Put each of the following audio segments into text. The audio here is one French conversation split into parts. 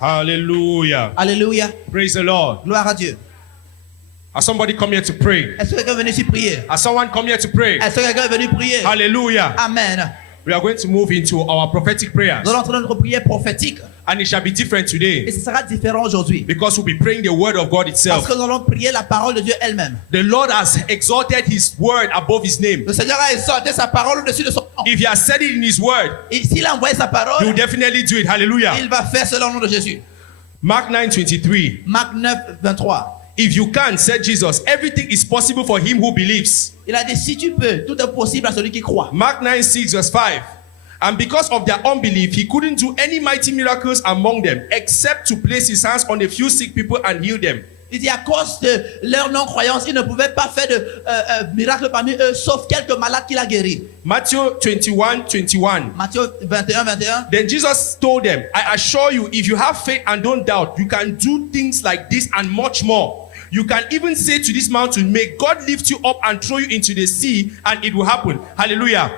Hallelujah. Alléluia. Praise the Lord. Gloire à Dieu. Has somebody come here to pray? Est-ce que quelqu'un est venu ici prier? Has someone come here to pray? Est-ce que quelqu'un est venu prier? Hallelujah. Amen. We are going to move into our prophetic prayers. Nous allons entrer dans notre prière prophétique. And it shall be different today. Et ce sera différent aujourd'hui. Because we'll be praying the word of God Parce itself. que nous allons prier la parole de Dieu elle-même. The Lord has exalted his word above his name. Le Seigneur a exalté sa parole au-dessus de son nom. If he has said it in his word, Et s'il a envoyé sa he parole, will definitely do it. Hallelujah. il va faire selon le nom de Jésus. Mark 9:23. Marc 9, 23. If you can, said Jesus, everything is possible for him who believes. Il a dit, si tu peux, tout est possible à celui qui croit. Mark 9:6 verse 5. And because of their unbelief, he couldn't do any mighty miracles among them, except to place his hands on a few sick people and heal them. Il dit, à cause de leur non-croyance, il ne pouvait pas faire de miracle parmi eux, sauf quelques malades qu'il a guéris. Matthew 21:21. Matthieu 21, 21. Then Jesus told them, I assure you, if you have faith and don't doubt, you can do things like this and much more. You can even say to this mountain, may God lift you up and throw you into the sea, and it will happen. Hallelujah.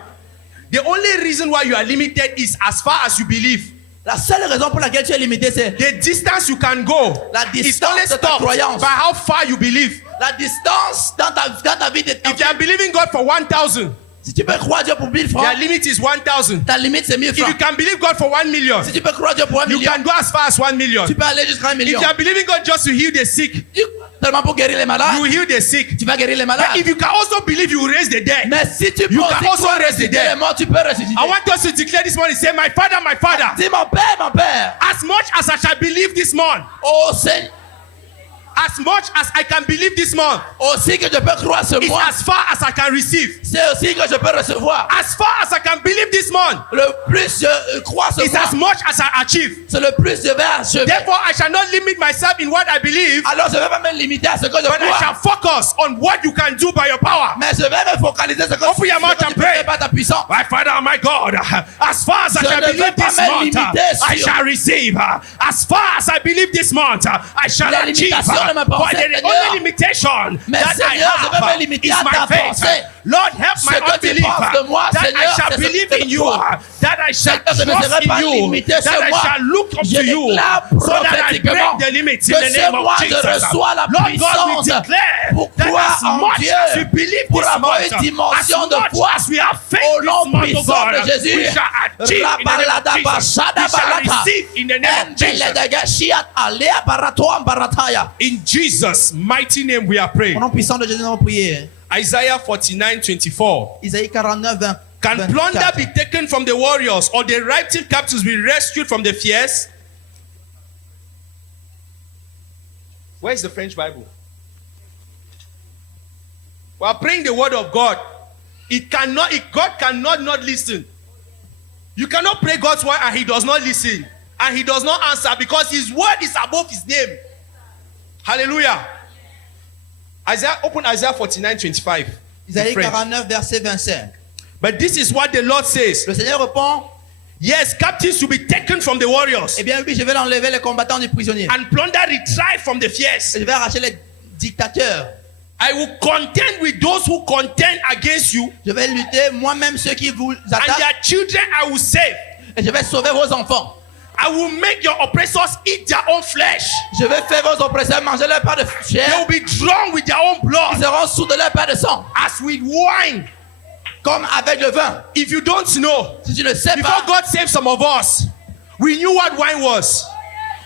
The only reason why you are limited is as far as you believe. La seule raison pour laquelle tu es limité, c'est The distance you can go la is only distance de ta stopped croyance. by how far you believe. La distance dans ta vie de If you are believing God for 1,000, Si tu peux croire Dieu pour 1000 francs, their limit is 1,000. ta limite c'est 1000 If you francs. can believe God for 1 million, Si tu peux croire Dieu pour 1 you million, can go as far as 1 million. tu peux aller jusqu'à 1 If million. you are believing God just to heal the sick, Seulement pour guérir les malades, you will heal the sick. tu vas guérir les malades. But if you can also believe you will raise the dead, Mais si tu peux You aussi can also croire raise the ressusciter dead. les morts, tu peux ressusciter. I want us to declare this morning, say, my Father, Dis mon Père, as much as I shall believe this month, oh Seigneur, as much as I can believe this month, aussi que je peux croire ce it's mois, as far as I can receive. c'est aussi que je peux recevoir. As far as I can believe this month, Le plus je crois ce it's mois, as much as I achieve. c'est le plus je vais achever. Therefore, I shall not limit myself in what I believe, Alors je vais pas me limiter à ce que je but I crois, shall focus on what you can do by your power. mais je vais me focaliser sur ce que Open your mouth and tu peux pray. faire par ta puissance. My Father, my God, as far as I Je shall ne believe vais pas this me month, limiter I sur- shall receive. As far as I believe this month, I shall La achieve. limitation de ma But pensée, the Seigneur. only limitation Mais that I Seigneur, je vais me have limiter is à my ta faith. pensée. Lord, help Ce my que tu unbelief, penses de moi, that I Seigneur, shall c'est believe ce que in you, toi. that I shall Seigneur, je ne trust serai in pas you, limité that ce I mois. shall look up Je to you, déclare so that I prophétiquement break the limits in que the ce name of mois je Jesus. reçois la Lord God, we puissance declare pour that croire as en much Dieu, as we believe pour this avoir month, une dimension as de much foi as we have faith au this nom month, oh puissant God, de Jésus. we shall achieve in the name of Jesus. We shall receive in the name of Jesus. In Jesus' mighty name we are praying. Au nom puissant de Jésus, nous allons prier. Isaiah 49:24. Isaïe 49, 20. Can 24. plunder be taken from the warriors, or the captive captives be rescued from the fierce? Where is the French Bible? We are praying the word of God. God cannot not listen. You cannot pray God's word and he does not listen. And he does not answer because his word is above his name. Hallelujah. Open Isaiah 49:25. Isaïe 49, verset 25. But this is what the Lord says. Le Seigneur répond, Yes, captives will be taken from the warriors, eh bien oui, je vais enlever les combattants des prisonniers. and plunder retrieved from the fierce. Je vais arracher les dictateurs. I will contend with those who contend against you, Je vais lutter moi-même ceux qui vous and attaquent. their children I will save. Et je vais sauver vos enfants. I will make your oppressors eat their own flesh. Je vais faire vos oppresseurs manger leur part de They chair. will be drunk with their own Ils blood, seront sous de leur part de sang. as with wine. Comme avec le vin. If you don't know, Si tu ne sais before pas, God saved some of us, we knew what wine was.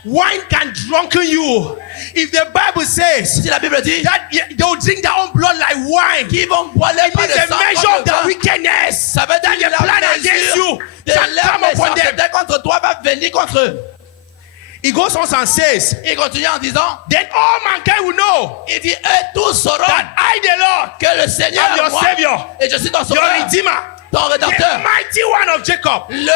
Wine can drunken you. If the Bible says si la Bible dit that they will drink their own blood like wine, qu'ils vont boire leur it part means de the sang measure comme of le their vin. wickedness Ça veut dire that que they la plan against you mesure de shall come leur upon méchant them. contre toi va venir contre eux. He goes on and says, Il continue en disant, then all mankind will know il dit, eux tous sauront that I, the Lord, que le Seigneur am your est moi Savior, et je suis ton your sauveur, Redeemer, ton the rédempteur, mighty one of Jacob. le